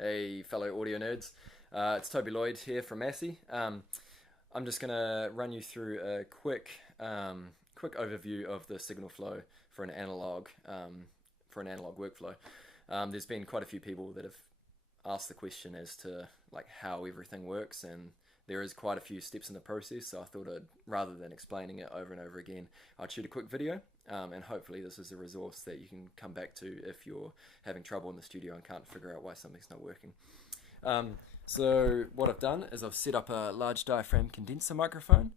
Hey, fellow audio nerds. It's T-Lloyd here from Massey. I'm just going to run you through a quick overview of the signal flow for an analog workflow. There's been quite a few people that have asked the question as to how everything works, and there is quite a few steps in the process. So I thought rather than explaining it over and over again, I'd shoot a quick video, and hopefully this is a resource that you can come back to if you're having trouble in the studio and can't figure out why something's not working. So what I've done is I've set up a large diaphragm condenser microphone,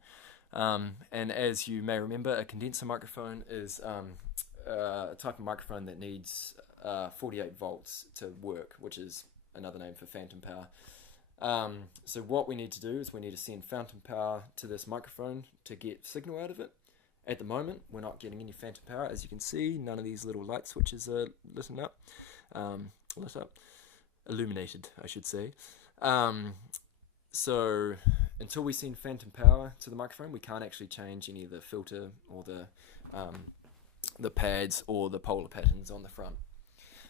and as you may remember, a condenser microphone is a type of microphone that needs 48 volts to work, which is another name for phantom power. So what we need to do is we need to send phantom power to this microphone to get signal out of it. At the moment, we're not getting any phantom power. As you can see, none of these little light switches are illuminated, I should say. So until we send phantom power to the microphone, we can't actually change any of the filter or the pads or the polar patterns on the front.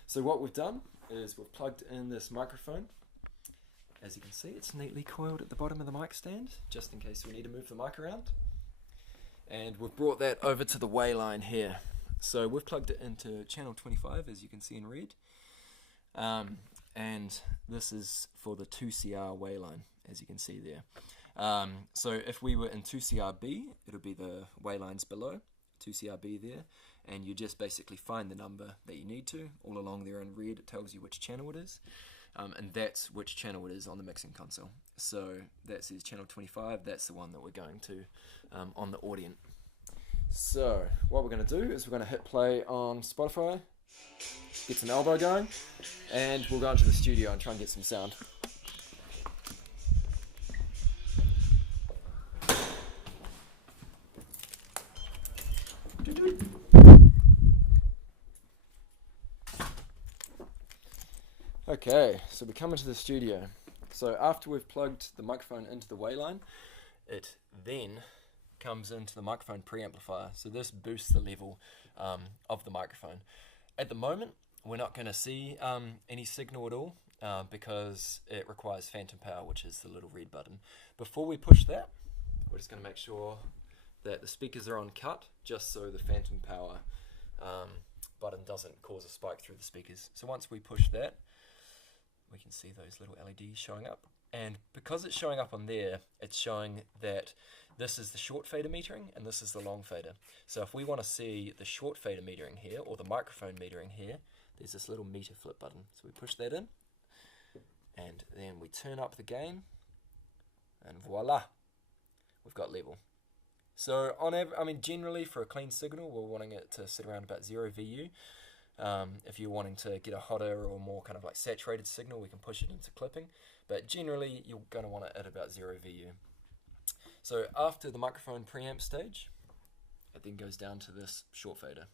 So what we've done is we've plugged in this microphone. As you can see, it's neatly coiled at the bottom of the mic stand, just in case we need to move the mic around. And we've brought that over to the way line here. So we've plugged it into channel 25, as you can see in red. And this is for the 2CR way line, as you can see there. So if we were in 2CRB, it'll be the way lines below, 2CRB there, and you just basically find the number that you need to. All along there in red, it tells you which channel it is. And that's which channel it is on the mixing console. So that says channel 25, that's the one that we're going to on the Audient. So what we're going to do is we're going to hit play on Spotify, get some elbow going, and we'll go into the studio and try and get some sound. Okay, so we come into the studio. So after we've plugged the microphone into the way line, it then comes into the microphone preamplifier. So this boosts the level of the microphone. At the moment, we're not going to see any signal at all because it requires phantom power, which is the little red button. Before we push that, we're just going to make sure that the speakers are on cut, just so the phantom power button doesn't cause a spike through the speakers. So once we push that, we can see those little LEDs showing up. And because it's showing up on there, it's showing that this is the short fader metering and this is the long fader. So if we want to see the short fader metering here, or the microphone metering here, there's this little meter flip button. So we push that in, and then we turn up the gain, and voila, we've got level. So generally for a clean signal, we're wanting it to sit around about 0 VU. If you're wanting to get a hotter or more kind of saturated signal, we can push it into clipping, but generally you're going to want it at about 0 VU. So after the microphone preamp stage, it then goes down to this short fader.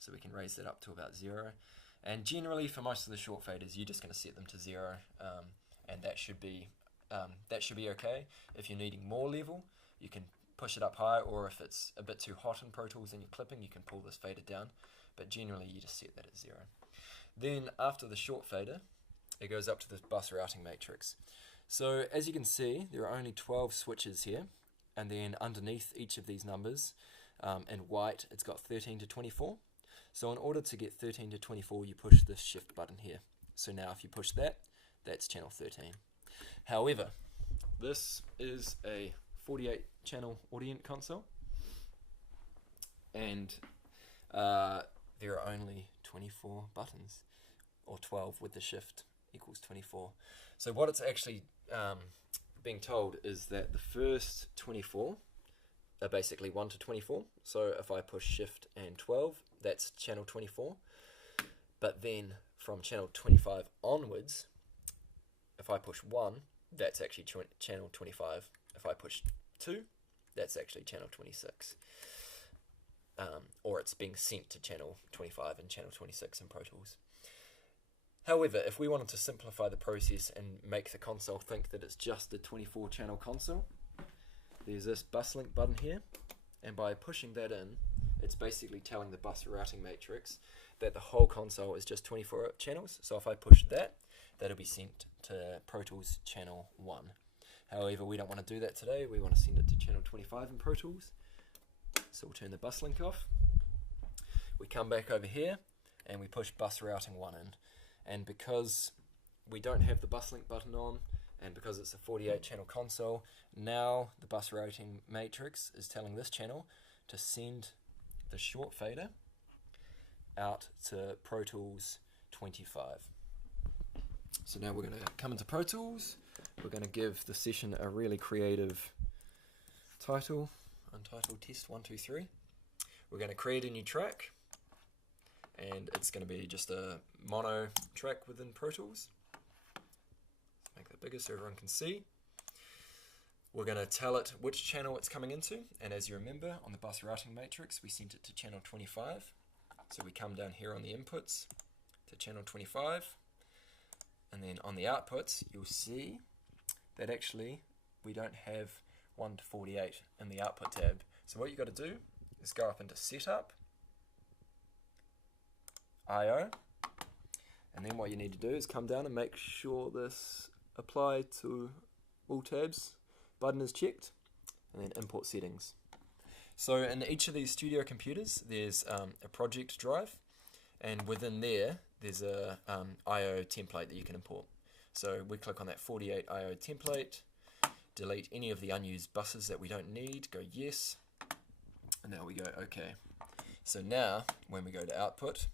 So we can raise that up to about 0. And generally for most of the short faders, you're just going to set them to 0, and that should be okay. If you're needing more level, you can push it up high, or if it's a bit too hot in Pro Tools and you're clipping, you can pull this fader down. But generally you just set that at 0. Then after the short fader, it goes up to the bus routing matrix. So as you can see, there are only 12 switches here, and then underneath each of these numbers, in white, it's got 13 to 24. So in order to get 13 to 24, you push this shift button here. So now if you push that, that's channel 13. However, this is a 48 channel Audient console, and there are only 24 buttons, or 12 with the shift equals 24. So what it's actually being told is that the first 24 are basically 1 to 24. So if I push shift and 12, that's channel 24. But then from channel 25 onwards, if I push 1, that's actually channel 25. If I push 2, that's actually channel 26. Or it's being sent to channel 25 and channel 26 in Pro Tools. However, if we wanted to simplify the process and make the console think that it's just a 24 channel console, there's this bus link button here, and by pushing that in, it's basically telling the bus routing matrix that the whole console is just 24 channels. So if I push that, that'll be sent to Pro Tools channel 1. However, we don't want to do that today. We want to send it to channel 25 in Pro Tools. So we'll turn the bus link off. We come back over here and we push bus routing 1 in. And because we don't have the bus link button on, and because it's a 48 channel console, now the bus routing matrix is telling this channel to send the short fader out to Pro Tools 25. So now we're going to come into Pro Tools. We're going to give the session a really creative title, Untitled Test 123. We're going to create a new track, and it's going to be just a mono track within Pro Tools. Make that bigger so everyone can see. We're going to tell it which channel it's coming into, and as you remember, on the bus routing matrix we sent it to channel 25. So we come down here on the inputs to channel 25, and then on the outputs you'll see that actually we don't have 1 to 48 in the output tab. So what you've got to do is go up into Setup, I/O, and then what you need to do is come down and make sure this Apply to all tabs button is checked, and then Import Settings. So in each of these studio computers there's a project drive, and within there's a I/O template that you can import. So we click on that 48 I/O template, delete any of the unused buses that we don't need, go yes, and now we go OK. So now when we go to output,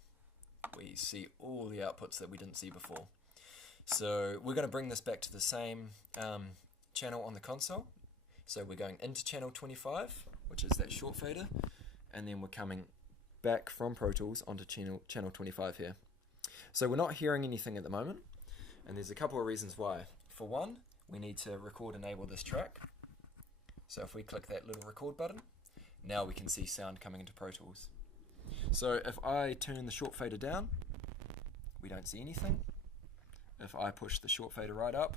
we see all the outputs that we didn't see before. So we're going to bring this back to the same channel on the console. So we're going into channel 25, which is that short fader, and then we're coming back from Pro Tools onto channel 25 here. So we're not hearing anything at the moment, and there's a couple of reasons why. For one, we need to record enable this track. So if we click that little record button, now we can see sound coming into Pro Tools. So if I turn the short fader down, we don't see anything. If I push the short fader right up,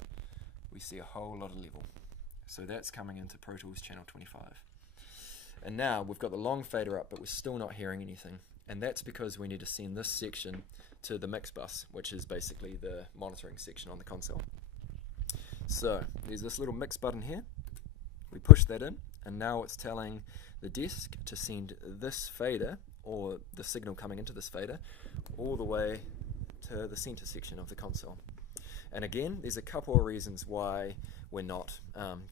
we see a whole lot of level. So that's coming into Pro Tools channel 25. And now we've got the long fader up, but we're still not hearing anything. And that's because we need to send this section to the mix bus, which is basically the monitoring section on the console. So there's this little mix button here. We push that in, and now it's telling the desk to send this fader, or the signal coming into this fader, all the way to the center section of the console. And again, there's a couple of reasons why we're not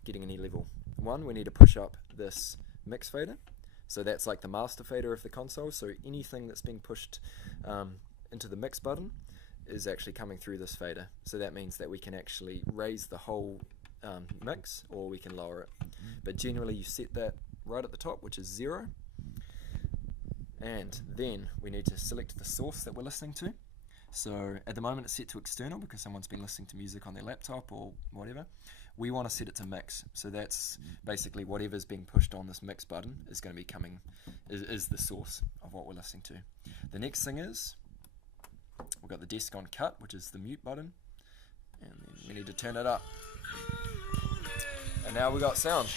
getting any level. One, we need to push up this mix fader, so that's like the master fader of the console, so anything that's being pushed into the mix button is actually coming through this fader. So that means that we can actually raise the whole mix, or we can lower it. But generally you set that right at the top, which is 0, and then we need to select the source that we're listening to. So at the moment it's set to external because someone's been listening to music on their laptop or whatever. We want to set it to mix, so that's basically whatever's being pushed on this mix button is going to be coming, is the source of what we're listening to. The next thing is, we've got the desk on cut, which is the mute button, and then we need to turn it up. And now we got sound.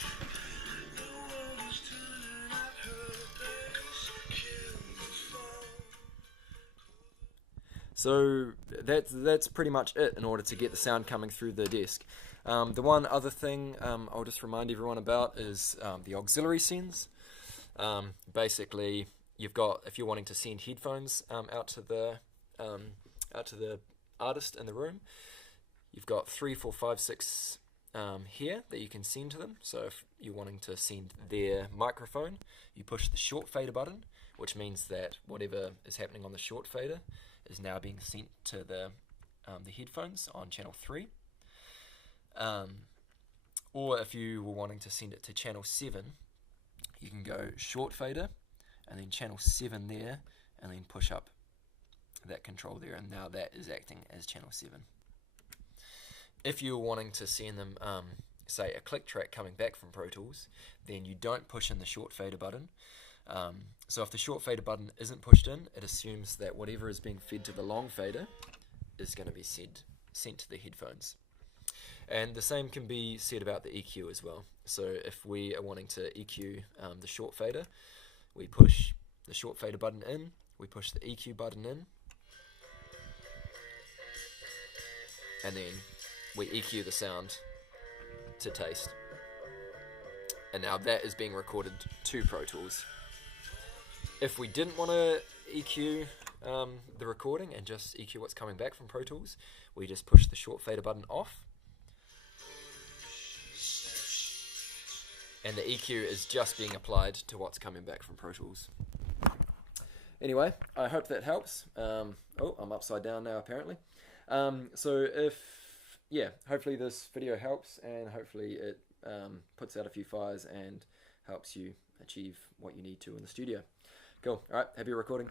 So that's pretty much it in order to get the sound coming through the desk. The one other thing I'll just remind everyone about is the auxiliary sends. Basically, you've got, if you're wanting to send headphones out to the artist in the room, you've got 3, 4, 5, 6 here that you can send to them. So if you're wanting to send their microphone, you push the short fader button, which means that whatever is happening on the short fader is now being sent to the headphones on channel 3. Or if you were wanting to send it to channel 7, you can go short fader and then channel 7 there, and then push up that control there, and now that is acting as channel 7. If you're wanting to send them, say, a click track coming back from Pro Tools, then you don't push in the short fader button. So if the short fader button isn't pushed in, it assumes that whatever is being fed to the long fader is going to be sent to the headphones. And the same can be said about the EQ as well. So if we are wanting to EQ the short fader, we push the short fader button in, we push the EQ button in, and then we EQ the sound to taste. And now that is being recorded to Pro Tools. If we didn't want to EQ the recording and just EQ what's coming back from Pro Tools, we just push the short fader button off, and the EQ is just being applied to what's coming back from Pro Tools. Anyway, I hope that helps. Oh, I'm upside down now apparently. So hopefully this video helps, and hopefully it puts out a few fires and helps you achieve what you need to in the studio. Cool. Alright, happy recording.